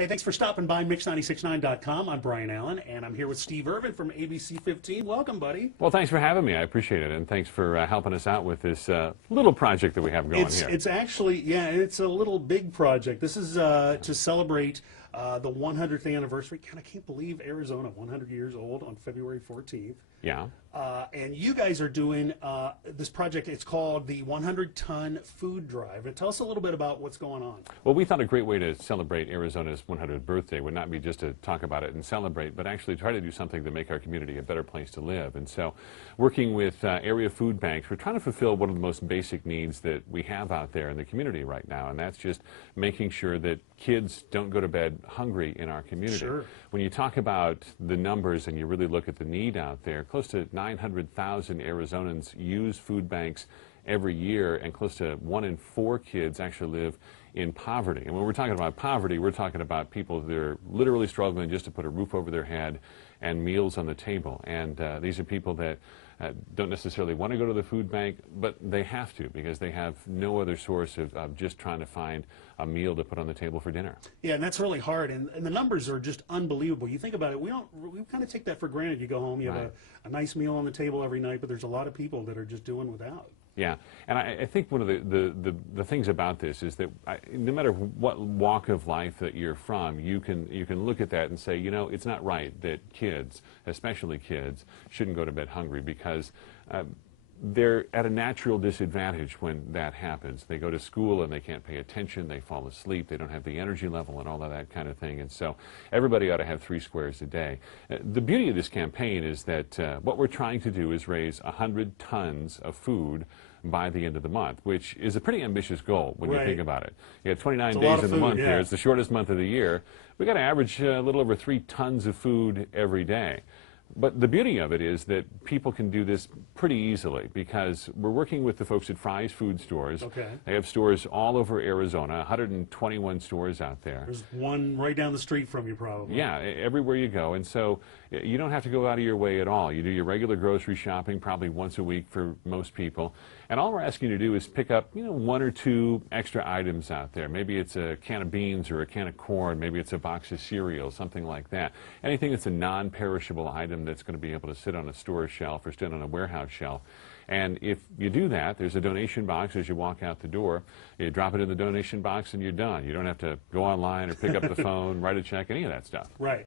Hey, thanks for stopping by Mix969.com. I'm Brian Allen, and I'm here with Steve Irvin from ABC 15. Welcome, buddy. Well, thanks for having me. I appreciate it, and thanks for helping us out with this little project that we have going here. It's actually, yeah, it's a little big project. This is to celebrate the 100th anniversary. God, I can't believe Arizona, 100 years old on February 14th. Yeah. And you guys are doing this project. It's called the 100-ton food drive. And tell us a little bit about what's going on. Well, we thought a great way to celebrate Arizona's 100th birthday would not be just to talk about it and celebrate, but actually try to do something to make our community a better place to live. And so, working with area food banks, we're trying to fulfill one of the most basic needs that we have out there in the community right now, and that's just making sure that kids don't go to bed hungry in our community. Sure. When you talk about the numbers and you really look at the need out there, close to 900,000 Arizonans use food banks every year, and close to 1 in 4 kids actually live in poverty. And when we're talking about poverty, we're talking about people that are literally struggling just to put a roof over their head and meals on the table. And these are people that don't necessarily want to go to the food bank, but they have to because they have no other source of just trying to find a meal to put on the table for dinner. Yeah, and that's really hard, and the numbers are just unbelievable. You think about it, we kind of take that for granted. You go home, you have a nice meal on the table every night, but there's a lot of people that are just doing without. Yeah, and I think one of the things about this is that no matter what walk of life that you're from, you can look at that and say, you know, it's not right that kids, especially kids, shouldn't go to bed hungry, because they're at a natural disadvantage when that happens. They go to school and they can't pay attention, they fall asleep, they don't have the energy level and all of that kind of thing. And so everybody ought to have 3 squares a day. The beauty of this campaign is that what we're trying to do is raise 100 tons of food by the end of the month, which is a pretty ambitious goal when you think about it. You have 29 days in the month here. It's the shortest month of the year. We've got to average a little over 3 tons of food every day. But the beauty of it is that people can do this pretty easily because we're working with the folks at Fry's Food Stores. Okay. They have stores all over Arizona, 121 stores out there. There's one right down the street from you probably. Yeah, everywhere you go. And so you don't have to go out of your way at all. You do your regular grocery shopping probably once a week for most people. And all we're asking you to do is pick up, you know, 1 or 2 extra items out there. Maybe it's a can of beans or a can of corn. Maybe it's a box of cereal, something like that. Anything that's a non-perishable item that's going to be able to sit on a store shelf or sit on a warehouse shelf. And if you do that, there's a donation box as you walk out the door. You drop it in the donation box and you're done. You don't have to go online or pick up the phone, write a check, any of that stuff. Right.